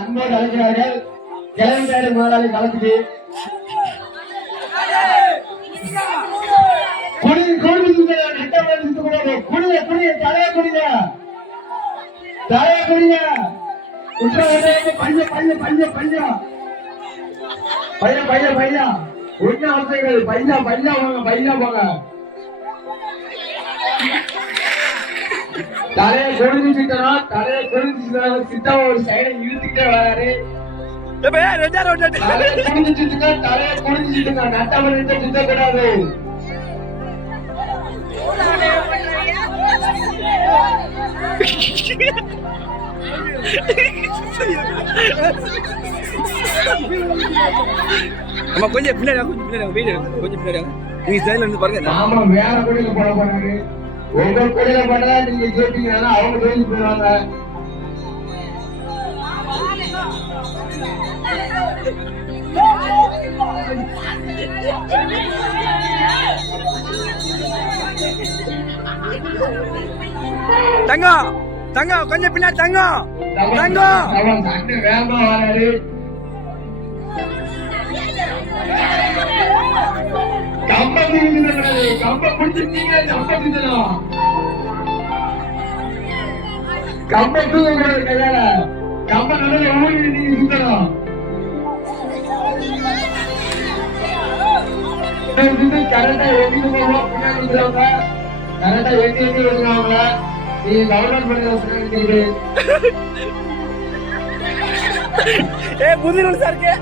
அன்போடு அழைக்கிறார்கள். கிளம்பிட்டாரு முதலாளி கலக்குது. தலையை கொடுத்துட்டா தலையை கொடுத்து சித்தா ஒரு சைடை இழுத்துக்கிட்டே வராரு. தலையை குடிஞ்சிட்டு நட்ட பண்ணிட்டு சுத்தக்கூடாது. கொஞ்சம் பின்னாடி கொஞ்சம் பின்னாடி நீங்க சைடுல இருந்து பாருங்க. நாம வேற குடியில போட போறாரு. உங்க குடியில பண்ணா நீங்க கேட்டீங்கன்னா அவங்க தெரிஞ்சு போயிடுவாங்க. தங்கம் தங்கம் கொஞ்சம் பின்னாடி தங்கம் தங்கம் சண்டை வேகமா வராரு. கம்ப பிடிச்சிருக்கீங்க கம்ப தூக்கக்கூடாது கையால. கம்ப நல்ல ஊழி நீங்க சுத்தணும். கரெக்டா எட்டி போவோம் பின்னாடி இருக்கிறவங்க கரெக்டா எட்டி வச்சுக்கவங்க. நீங்க டவுன்லோட் பண்ணி புது ரூல்ஸ் இருக்கு.